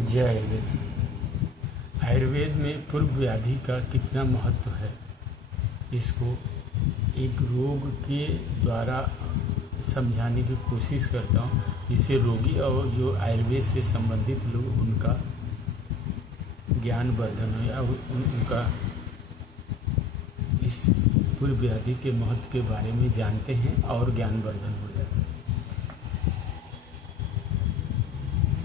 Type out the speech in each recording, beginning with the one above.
जय आयुर्वेद। आयुर्वेद में पूर्व व्याधि का कितना महत्व है, इसको एक रोग के द्वारा समझाने की कोशिश करता हूँ, जिससे रोगी और जो आयुर्वेद से संबंधित लोग उनका ज्ञान वर्धन हो या उनका इस पूर्व व्याधि के महत्व के बारे में जानते हैं और ज्ञान वर्धन हो जाता है।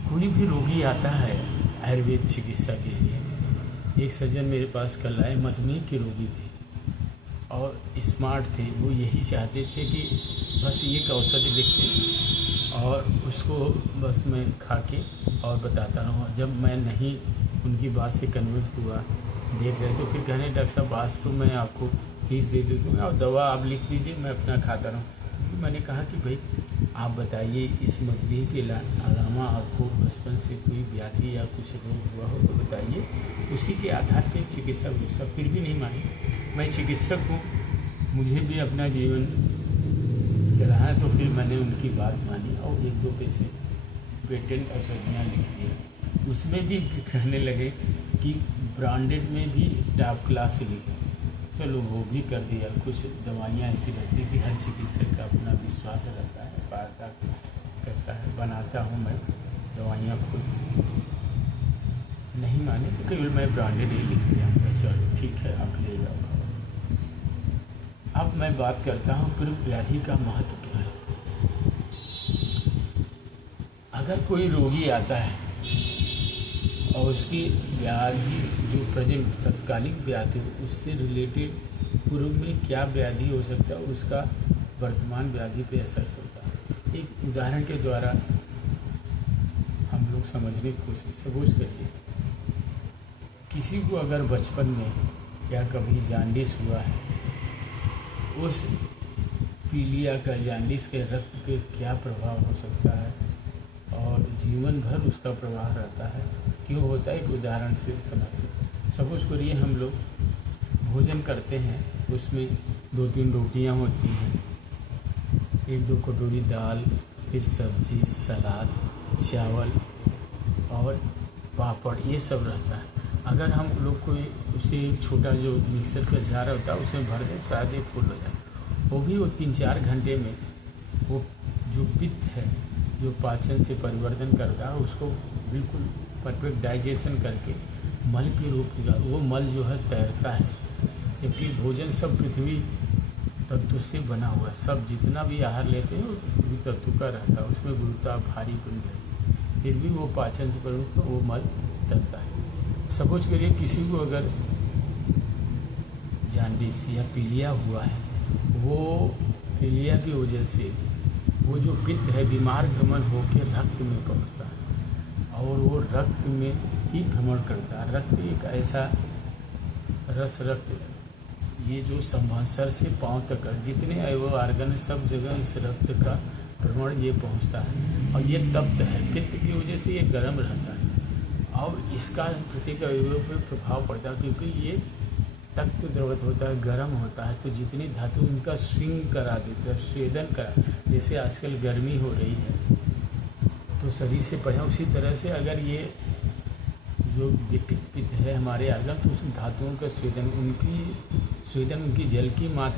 कोई भी रोगी आता है आयुर्वेद चिकित्सा के लिए। एक सज्जन मेरे पास कल आए, मधुमेह के रोगी थे और स्मार्ट थे। वो यही चाहते थे कि बस एक औषधि लिखते और उसको बस मैं खा के और बताता रहूँ। जब मैं नहीं उनकी बात से कन्विंस हुआ, देख रहे तो फिर कहने डॉक्टर साहब आज तो मैं आपको फीस दे दूँगा और दवा आप लिख दीजिए, मैं अपना खाता रहूँ। तो मैंने कहा कि भाई आप बताइए, इस मधुमेह के अलावा आपको बचपन से कोई व्याधि या कुछ रोग हुआ हो तो बताइए। उसी के आधार पर चिकित्सक सब फिर भी नहीं माने। मैं चिकित्सक हूँ, मुझे भी अपना जीवन चलाना है, तो फिर मैंने उनकी बात मानी और एक दो पैसे पेटेंट औषधियाँ लिख दी। उसमें भी कहने लगे कि ब्रांडेड में भी टॉप क्लास से लिखें। चलो वो भी कर दिया। कुछ दवाइयाँ ऐसी रहती है कि हर चिकित्सक का अपना विश्वास रहता है, वार्ता करता है। बनाता हूँ मैं दवाइयाँ खुद, नहीं माने तो केवल मैं ब्रांडेड ही लिख दिया। चलो ठीक है, आप ले जाओ। अब मैं बात करता हूँ पूर्व व्याधि का महत्व क्या है। अगर कोई रोगी आता है और उसकी व्याधि जो प्रेजेंट तत्कालिक व्याधि उससे रिलेटेड पूर्व में क्या व्याधि हो सकता है, उसका वर्तमान व्याधि पे असर होता है। एक उदाहरण के द्वारा हम लोग समझने की कोशिश सपोज करिए, किसी को अगर बचपन में या कभी जान्डिस हुआ है, उस पीलिया का जान्डिस के रक्त पे क्या प्रभाव हो सकता है और जीवन भर उसका प्रभाव रहता है। क्यों होता है, एक उदाहरण से समझ सकते। सपोज करिए हम लोग भोजन करते हैं, उसमें 2-3 रोटियां होती हैं, 1-2 कटोरी दाल, फिर सब्जी, सलाद, चावल और पापड़, ये सब रहता है। अगर हम लोग को उसे छोटा जो मिक्सर का जार होता है उसमें भर दें, शायद ये फुल हो जाए। वो भी वो 3-4 घंटे में वो जो पित्त है, जो पाचन से परिवर्तन करता है, उसको बिल्कुल परफेक्ट डाइजेशन करके मल के रूप का वो मल जो है तैरता है। जबकि भोजन सब पृथ्वी तत्व से बना हुआ है, सब जितना भी आहार लेते हैं वो पृथ्वी तत्व का रहता है, उसमें गुरुता भारीपन है, फिर भी वो पाचन से परिवर्तन वो मल तैरता है। सपोज करिए किसी को अगर जान्डिस या पीलिया हुआ है, वो पीलिया की वजह से वो जो पित्त है बीमार भ्रमण होकर रक्त में पहुंचता है और वो रक्त में ही भ्रमण करता है। रक्त एक ऐसा रस रक्त, ये जो संवत्सर से पांव तक जितने अवयव आर्गन सब जगह इस रक्त का भ्रमण ये पहुंचता है और ये तप्त है। पित्त की वजह से ये गर्म रहता है और इसका प्रत्येक अवयव पर प्रभाव पड़ता है, क्योंकि ये तक्त द्रवत होता है, गर्म होता है, तो जितनी धातु उनका स्विंग करा देता है, स्वेदन करा। जैसे आजकल गर्मी हो रही है तो शरीर से पड़ा, उसी तरह से अगर ये जो पित्त है हमारे आर्गन, तो उस धातुओं का स्वेदन, उनकी जल की मात्रा